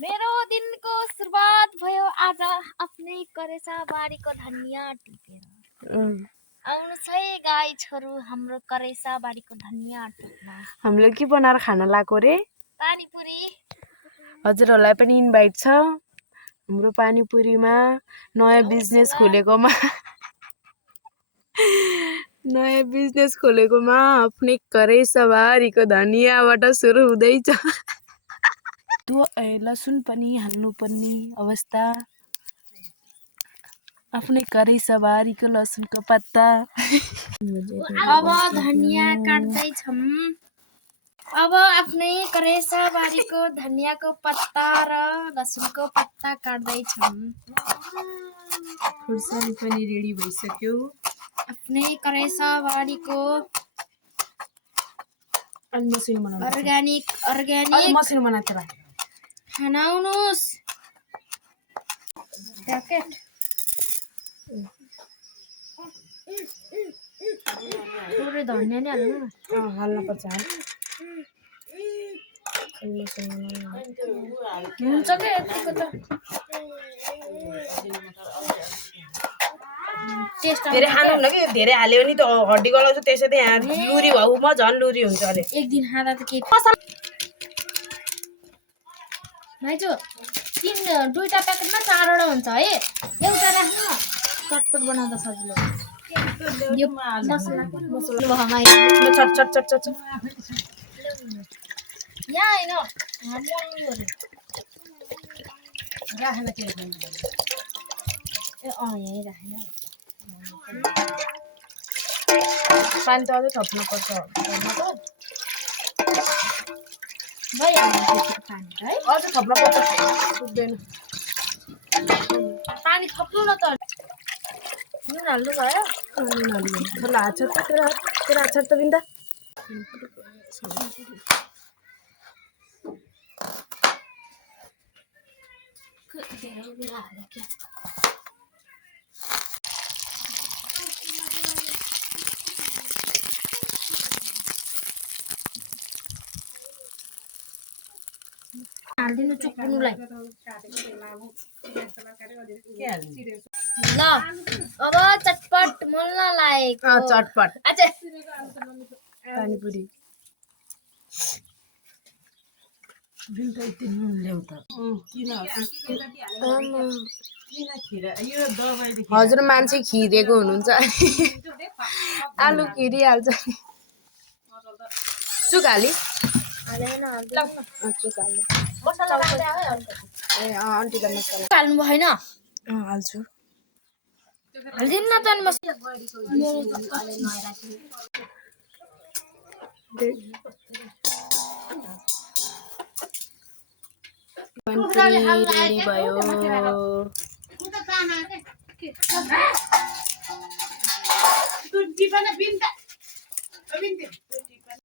मेरो दिनको सुरुवात भयो आज आफ्नै करेसा बारीको धनिया टिपेर। आउनुहोस् है गाई छोरू हाम्रो करेसा बारीको धनिया टिप्न। हामीले के बनाएर खान लाएको रे? पानीपुरी। हजुरहरूलाई पनि इन्भाइट छ हाम्रो पानीपुरीमा नयाँ बिजनेस खोलेकोमा आफ्नै करेसा बारीको धनियाबाट सुरु हुँदैछ। लसुन पनि हाल्नुपर्ने अवस्था आफ्नै करेसा बारीको लसुनको पत्ता। अब धनिया काट्दैछौँ। अब आफ्नै करेसा बारीको धनियाको पत्ता र लसुनको पत्ता काट्दैछौँ। खुर्सानी पनि रेडी भइसक्यो। आफ्नै करेसा बारीको अर्ग्यानिक मसिनो बनाएको खाना आउनुहोस्। थोरै धनिया नै हाल्नु न। हाल्नुपर्छ हुन्छ क्या यतिको त। धेरै खानु हुन्न कि धेरै हाल्यो भने त हड्डी गलाउँछ त्यसै त यहाँ लुरी भाउ म झन् लुरी हुन्छ अरे। एक दिन खाँदा त के भाइजू दुईटा प्याकेटमा 4वटा हुन्छ है। एउटा राख्नु चटपट बनाउँदा सजिलो। यो मसला चट यहाँ हैन यहीँ राखेन। पानी त अझै थप्नु पर्छ भइहाल्यो पानी है। अझै थप्नु पर्छ पुग्दैन। पानी थप्नु न त। नुन हाल्नु भयो? तेरो हात छ त बिन्दा। हाल्दिनु चुक्नुलाई। ल अब चटपट मोल्न लागेको। चटपट अच्छा पानीपुरी हजुर मान्छे खिरेको हुनुहुन्छ आलु खिरिहाल्छ चुक हाली आन्टीलाई मसला हाल्नु भएन? हाल्छु। हाल्दिनु न त अनि मसला। रेडी भयो।